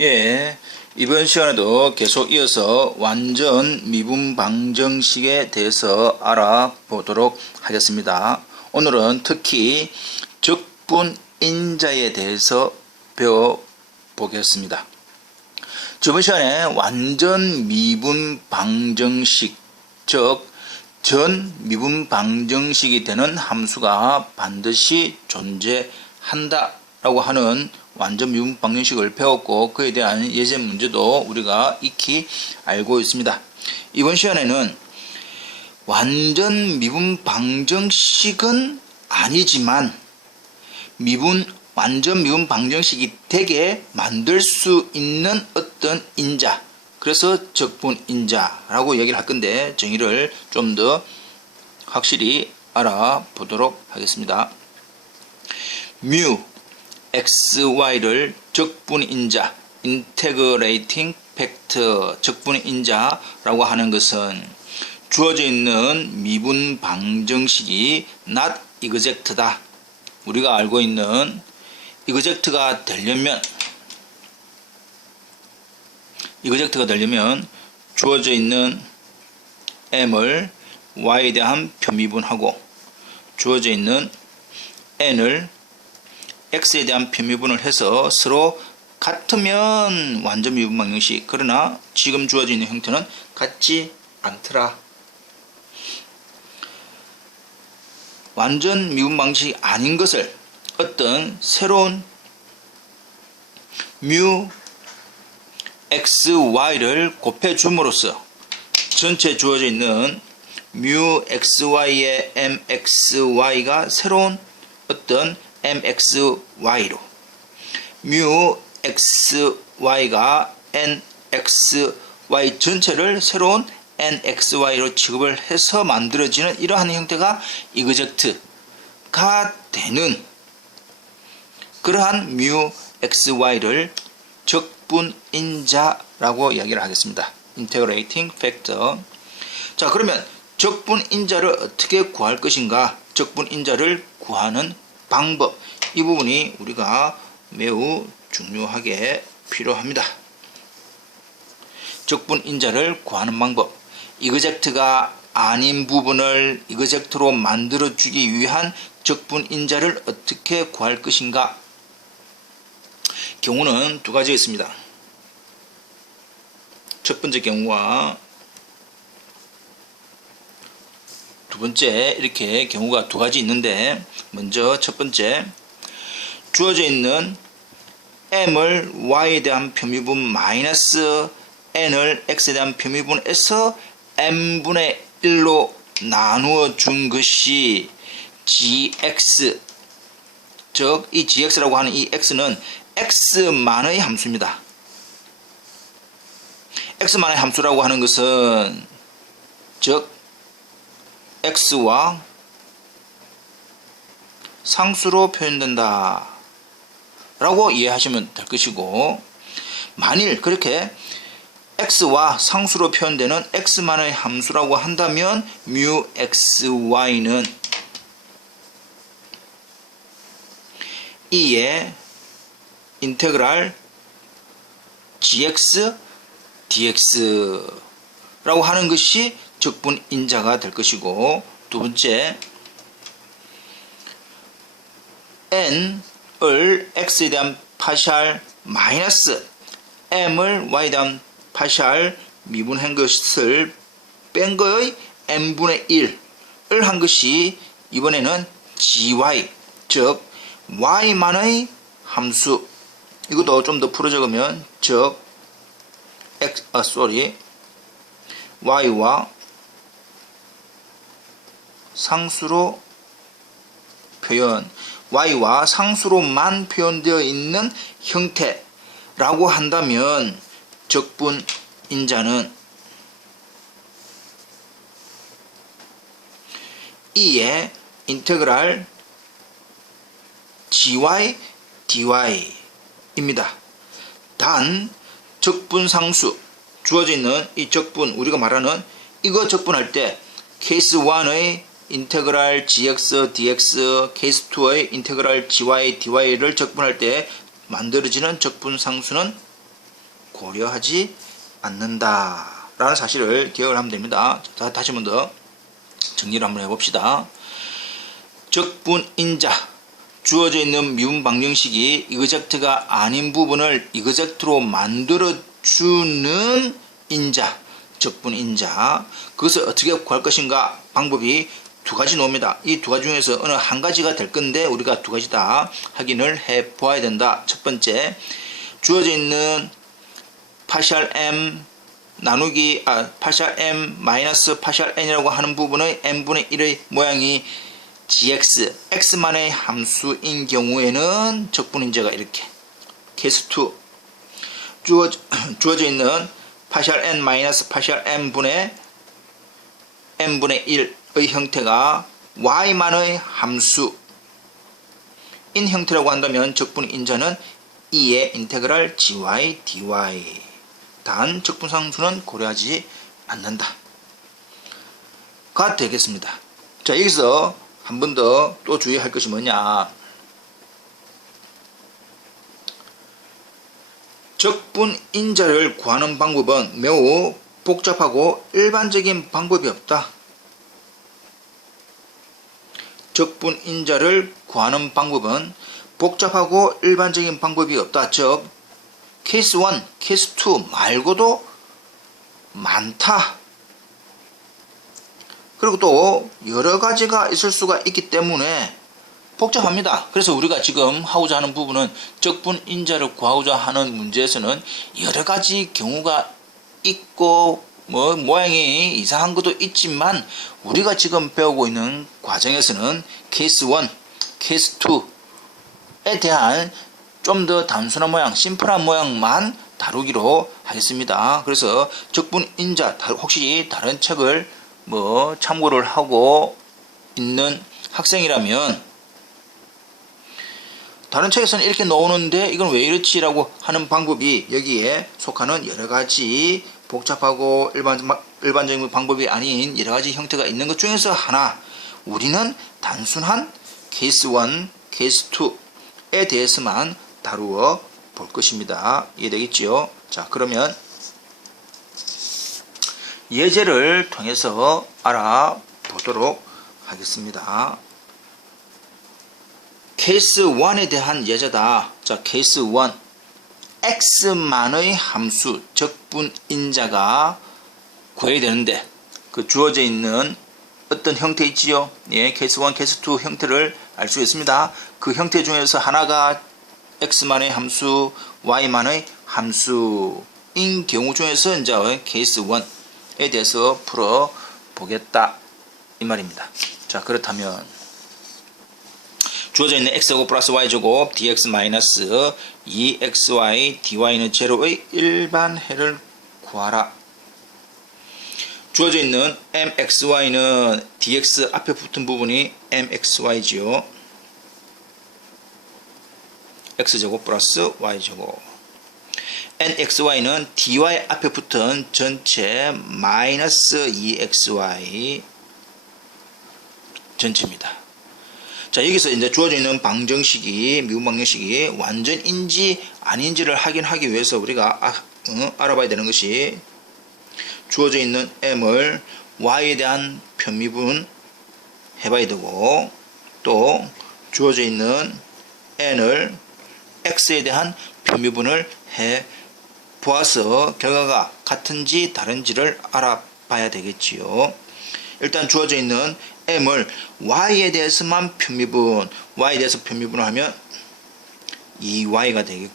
예, 이번 시간에도 계속 이어서 완전 미분 방정식에 대해서 알아보도록 하겠습니다. 오늘은 특히 적분인자에 대해서 배워보겠습니다. 저번 시간에 완전 미분 방정식, 즉 전 미분 방정식이 되는 함수가 반드시 존재한다 라고 하는 완전 미분 방정식을 배웠고, 그에 대한 예제 문제도 우리가 익히 알고 있습니다. 이번 시간에는 완전 미분 방정식은 아니지만 완전 미분 방정식이 되게 만들 수 있는 어떤 인자, 그래서 적분인자라고 얘기를 할 건데, 정의를 좀 더 확실히 알아보도록 하겠습니다. 뮤 xy를 적분인자, 인테그레이팅 팩터, 적분인자라고 하는 것은 주어져 있는 미분 방정식이 not exact다. 우리가 알고 있는 exact가 되려면 주어져 있는 m을 y에 대한 편미분하고 주어져 있는 n을 x에 대한 편미분을 해서 서로 같으면 완전 미분 방정식, 그러나 지금 주어져 있는 형태는 같지 않더라. 완전 미분 방정식이 아닌 것을 어떤 새로운 뮤 xy를 곱해줌으로써 전체 주어져 있는 뮤 xy의 mxy가 새로운 어떤 mxy로, 뮤 xy가 nxy 전체를 새로운 nxy로 취급을 해서 만들어지는 이러한 형태가 exact가 되는 그러한 뮤 xy를 적분인자라고 이야기를 하겠습니다. Integrating Factor. 자, 그러면 적분인자를 어떻게 구할 것인가? 적분인자를 구하는 방법, 이 부분이 우리가 매우 중요하게 필요합니다. 적분인자를 구하는 방법, exact가 아닌 부분을 exact로 만들어주기 위한 적분인자를 어떻게 구할 것인가? 경우는 두 가지가 있습니다. 첫 번째 경우와 두 번째, 이렇게 경우가 두 가지 있는데, 먼저 첫 번째, 주어져 있는 m을 y에 대한 편미분 마이너스 n을 x에 대한 편미분에서 m분의 1로 나누어 준 것이 gx, 즉 이 gx라고 하는 이 x는 x만의 함수입니다. x만의 함수라고 하는 것은 즉 x와 상수로 표현된다 라고 이해하시면 될 것이고, 만일 그렇게 x와 상수로 표현되는 x만의 함수라고 한다면 뮤 xy는 2의 인테그랄 gx dx 라고 하는 것이 적분인자가 될 것이고, 두 번째, n을 x에 대한 파샬 마이너스 m을 y에 대한 파샬 미분한 것을 뺀 거의 n분의 1을 한 것이 이번에는 gy, 즉 y만의 함수, 이것도 좀 더 풀어 적으면 즉 y와 상수로 표현, y와 상수로만 표현되어 있는 형태라고 한다면 적분인자는 2의 인테그랄 gy dy 입니다. 단 적분상수, 주어져 있는 이 적분, 우리가 말하는 이거 적분할 때 케이스 1의 인테그랄 gx dx, 케이스 2의 인테그랄 gy dy를 적분할 때 만들어지는 적분상수는 고려하지 않는다 라는 사실을 기억을 하면 됩니다. 자, 다시 한 번 더 정리를 한번 해봅시다. 적분인자, 주어져 있는 미분 방정식이 이그젝트가 아닌 부분을 이그젝트로 만들어주는 인자, 적분인자. 그것을 어떻게 구할 것인가? 방법이 두 가지 나옵니다. 이 두 가지 중에서 어느 한 가지가 될 건데 우리가 두 가지 다 확인을 해 보아야 된다. 첫 번째, 주어져 있는 파셜 m 나누기 파셜 m 마이너스 파셜 n이라고 하는 부분의 n분의 1의 모양이 gx, x만의 함수인 경우에는 적분인자가 이렇게 케이스 2 주어져 있는 파셜 n 마이너스 파셜 n분의 n분의 1의 형태가 y만의 함수인 형태라고 한다면 적분인자는 2의 인테그랄 gy dy. 단 적분상수는 고려하지 않는다 가 되겠습니다. 자, 여기서 한 번 더 또 주의할 것이 뭐냐, 적분인자를 구하는 방법은 매우 복잡하고 일반적인 방법이 없다. 적분인자를 구하는 방법은 복잡하고 일반적인 방법이 없다. 즉 케이스 1, 케이스 2 말고도 많다. 그리고 또 여러 가지가 있을 수가 있기 때문에 복잡합니다. 그래서 우리가 지금 하고자 하는 부분은 적분인자를 구하고자 하는 문제에서는 여러 가지 경우가 있고 모양이 이상한 것도 있지만 우리가 지금 배우고 있는 과정에서는 케이스 1, 케이스 2에 대한 좀 더 단순한 모양, 심플한 모양만 다루기로 하겠습니다. 그래서 적분인자, 혹시 다른 책을 참고를 하고 있는 학생이라면 다른 책에서는 이렇게 나오는데 이건 왜 이렇지라고 하는 방법이 여기에 속하는 여러 가지 복잡하고 일반적인 방법이 아닌 여러 가지 형태가 있는 것 중에서 하나, 우리는 단순한 케이스 1, 케이스 2에 대해서만 다루어 볼 것입니다. 이해되겠지요? 자, 그러면 예제를 통해서 알아보도록 하겠습니다. 케이스 1에 대한 예제다. 자, 케이스 1. x만의 함수, 적분인자가 구해야 되는데 그 주어져 있는 어떤 형태 있지요? 예, 케이스 1, 케이스 2 형태를 알 수 있습니다. 그 형태 중에서 하나가 x만의 함수, y만의 함수인 경우 중에서 이제 케이스 1에 대해서 풀어 보겠다 이 말입니다. 자, 그렇다면 주어져 있는 x제곱 플러스 y제곱 dx 마이너스 2xy dy는 제로의 일반해를 구하라. 주어져 있는 mxy는 dx 앞에 붙은 부분이 mxy지요. x제곱 플러스 y제곱. nxy는 dy 앞에 붙은 전체 마이너스 2xy 전체입니다. 자, 여기서 이제 주어져 있는 방정식이, 미분 방정식이 완전인지 아닌지를 확인하기 위해서 우리가 알아봐야 되는 것이 주어져 있는 m을 y에 대한 편미분 해봐야 되고, 또 주어져 있는 n을 x에 대한 편미분을 해 보아서 결과가 같은지 다른지를 알아봐야 되겠지요. 일단 주어져 있는 m을 y에 대해서만 편미분, y에 대해서 편미분을 하면 2y가 될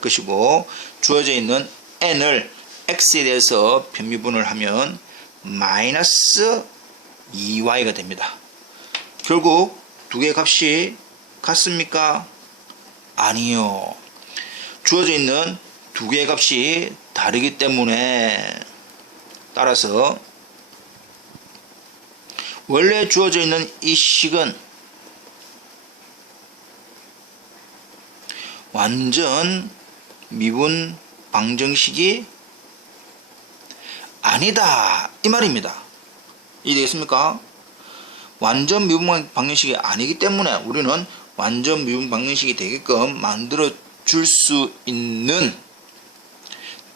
것이고, 주어져 있는 n을 x에 대해서 편미분을 하면 마이너스 2y가 됩니다. 결국 두 개의 값이 같습니까? 아니요. 주어져 있는 두 개의 값이 다르기 때문에, 따라서 원래 주어져 있는 이 식은 완전 미분 방정식이 아니다 이 말입니다. 이해되겠습니까? 완전 미분 방정식이 아니기 때문에 우리는 완전 미분 방정식이 되게끔 만들어 줄 수 있는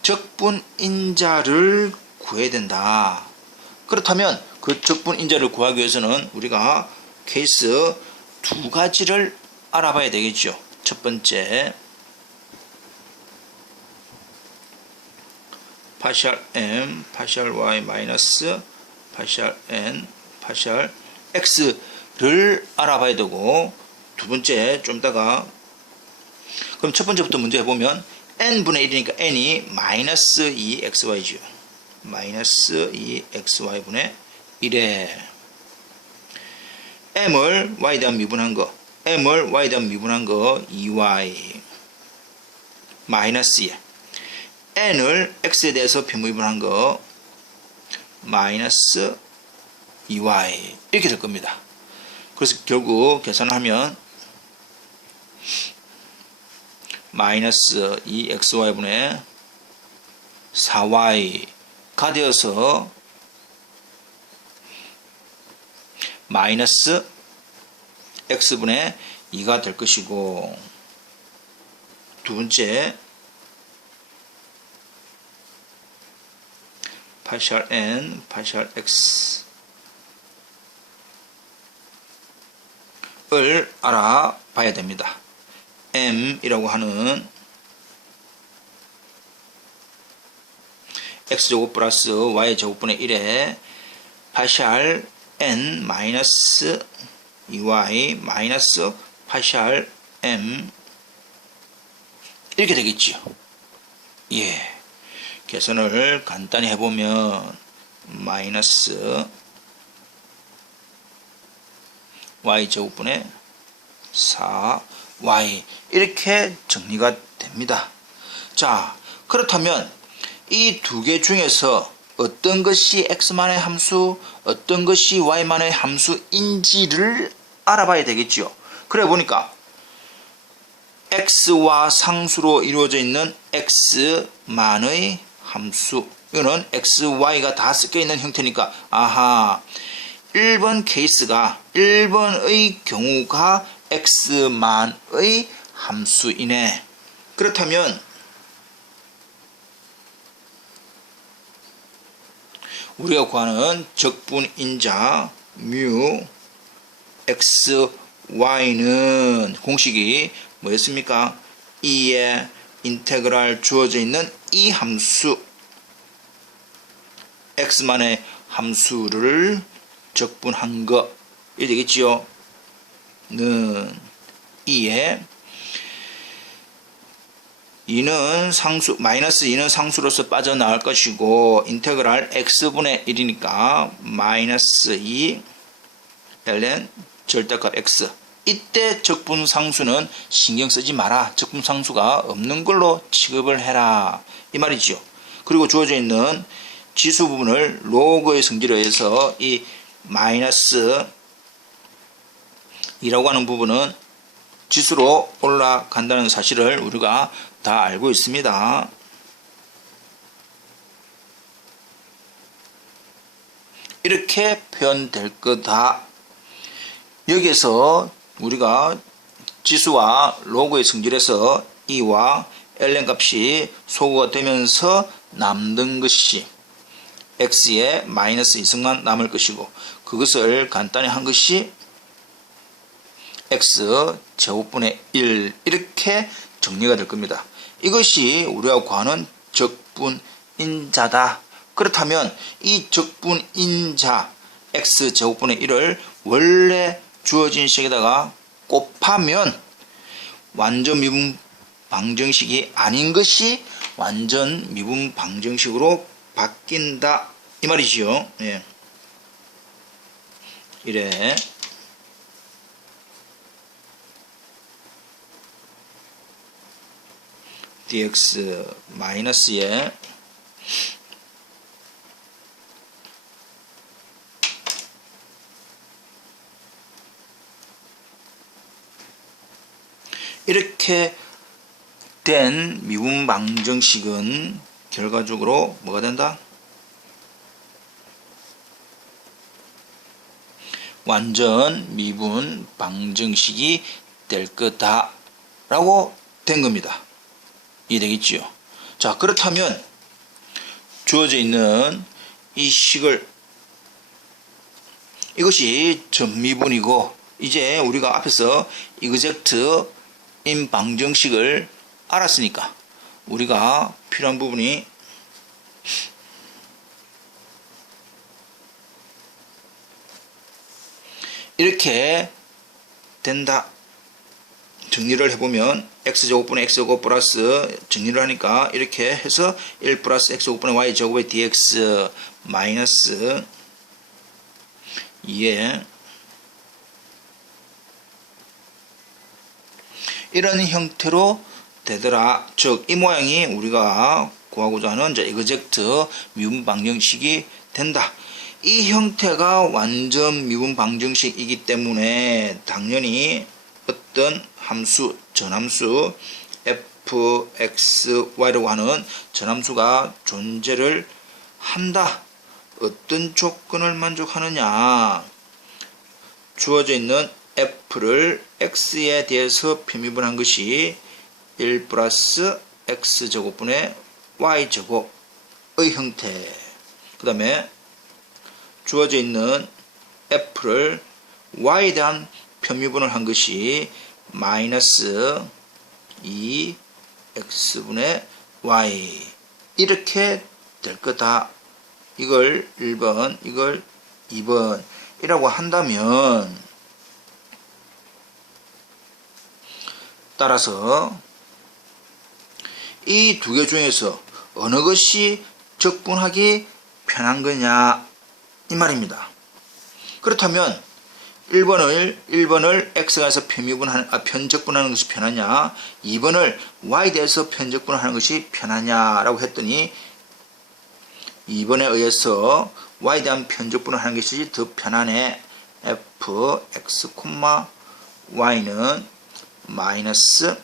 적분인자를 구해야 된다. 그렇다면 그 적분인자를 구하기 위해서는 우리가 케이스 두 가지를 알아봐야 되겠죠. 첫 번째, 파셜 m, 파셜 y 마이너스 파셜 n, 파셜 x를 알아봐야 되고, 두 번째 좀 이따가, 그럼 첫 번째부터 문제 해보면 n분의 1이니까 n이 마이너스 2xy죠. 마이너스 2xy분의 1에 m을 y에 대한 미분한 거, m을 y에 대한 미분한 거 2y 마이너스 2, n을 x에 대해서 비미분한 거 마이너스 2y 이렇게 될 겁니다. 그래서 결국 계산하면 마이너스 2xy분의 4y가 되어서 마이너스 x분의 2가 될 것이고, 두 번째 파셜 n, 파셜 x를 알아봐야 됩니다. m이라고 하는 x제곱 플러스 y제곱분의 1에 파셜 n 마이너스 2y 마이너스 파셜 m 이렇게 되겠지요. 예. 계산을 간단히 해보면 마이너스 y제곱분의 4y 이렇게 정리가 됩니다. 자, 그렇다면 이 두 개 중에서 어떤 것이 x만의 함수, 어떤 것이 y만의 함수인지를 알아봐야 되겠죠. 그래 보니까 x와 상수로 이루어져 있는 x만의 함수, 이거는 x, y가 다 섞여 있는 형태니까, 아하, 1번 케이스가 1번의 경우가 x만의 함수이네. 그렇다면 우리가 구하는 적분인자 뮤 x, y는 공식이 뭐였습니까? 2의 인테그랄 주어져 있는 이 함수, x만의 함수를 적분한 거, 이 되겠지요? 는 2에 2는 상수, 마이너스 2는 상수로서 빠져나갈 것이고, 인테그랄 x분의 1이니까 마이너스 2 ln 절대값 x. 이때 적분상수는 신경 쓰지 마라. 적분상수가 없는 걸로 취급을 해라. 이 말이죠. 그리고 주어져 있는 지수 부분을 로그의 성질에 의해서 이 마이너스 2라고 하는 부분은 지수로 올라간다는 사실을 우리가 다 알고 있습니다. 이렇게 표현될 거다. 여기에서 우리가 지수와 로그의 성질에서 2와 ln 값이 소거가 되면서 남는 것이 x의 마이너스 2승만 남을 것이고, 그것을 간단히 한 것이 x 제곱분의 1 이렇게 정리가 될 겁니다. 이것이 우리가 구하는 적분인자다. 그렇다면 이 적분인자 x 제곱분의 1을 원래 주어진 식에다가 곱하면 완전 미분 방정식이 아닌 것이 완전 미분 방정식으로 바뀐다. 이 말이지요. 예. 이래 dx 마이너스에 이렇게 된 미분 방정식은 결과적으로 뭐가 된다? 완전 미분 방정식이 될 거다 라고 된 겁니다. 이해되겠지요? 자, 그렇다면 주어져 있는 이 식을, 이것이 전미분이고, 이제 우리가 앞에서 exact in 방정식을 알았으니까 우리가 필요한 부분이 이렇게 된다. 정리를 해보면 x제곱분의 x제곱 플러스 정리를 하니까 이렇게 해서 1 플러스 x제곱분의 y제곱의 dx 마이너스 2에 이런 형태로 되더라. 즉 이 모양이 우리가 구하고자 하는 exact 미분 방정식이 된다. 이 형태가 완전 미분 방정식이기 때문에 당연히 어떤 함수, 전함수 fxy라고 하는 전함수가 존재를 한다. 어떤 조건을 만족하느냐? 주어져 있는 f를 x에 대해서 편미분한 것이 1 플러스 x제곱분의 y제곱의 형태. 그 다음에 주어져 있는 f를 y에 대한 편미분을 한 것이 마이너스 2x분의 y 이렇게 될 거다. 이걸 1번, 이걸 2번 이라고 한다면 따라서 이 두 개 중에서 어느 것이 적분하기 편한 거냐 이 말입니다. 그렇다면 1번을 x에서 편적분하는 것이 편하냐, 2번을 y에 대해서 편적분하는 것이 편하냐 라고 했더니 2번에 의해서 y에 대한 편적분을 하는 것이 더 편하네. fx, y는 마이너스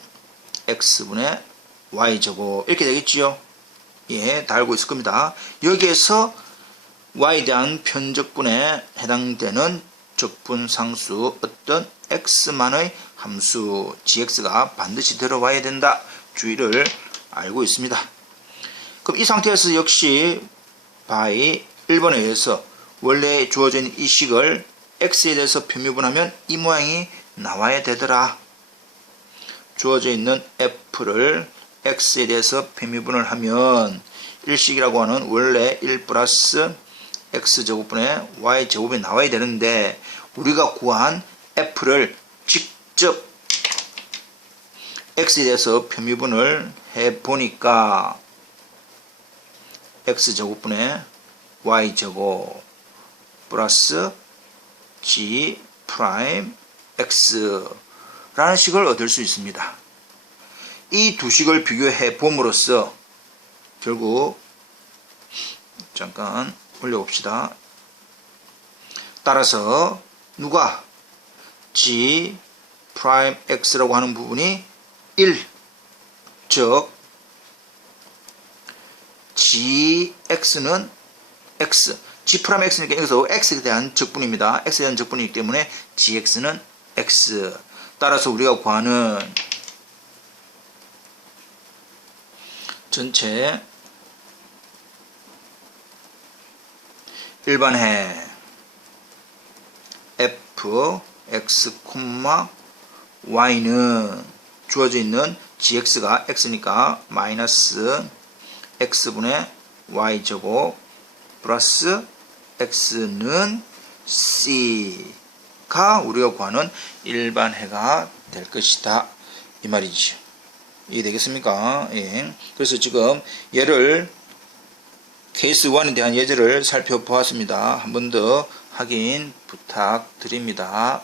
x분의 y제곱 이렇게 되겠지요. 예, 다 알고 있을 겁니다. 여기에서 y에 대한 편적분에 해당되는 적분상수 어떤 x만의 함수 gx가 반드시 들어와야 된다. 주의를 알고 있습니다. 그럼 이 상태에서 역시 by 1번에 의해서 원래 주어진 이 식을 x에 대해서 편미분하면 이 모양이 나와야 되더라. 주어져 있는 f를 x에 대해서 편미분을 하면 일식이라고 하는 원래 1 플러스 x제곱분의 y제곱이 나와야 되는데 우리가 구한 f를 직접 x에 대해서 편미분을 해보니까 x제곱분의 y제곱 플러스 g 프라임 x라는 식을 얻을 수 있습니다. 이 두 식을 비교해 봄으로써 결국 잠깐 올려봅시다. 따라서 누가 g 프라임 x라고 하는 부분이 1, 즉 gx는 x, g 프라임 x니까 여기서 x에 대한 적분입니다. x에 대한 적분이기 때문에 gx는 x. 따라서 우리가 구하는 전체 일반해 f, x, y는 주어져 있는 gx가 x니까 마이너스 x분의 y제곱 플러스 x는 c가 우리가 구하는 일반해가 될 것이다. 이 말이죠. 이해되겠습니까? 예. 그래서 지금 얘를 케이스 1에 대한 예제를 살펴보았습니다. 한 번 더 확인 부탁드립니다.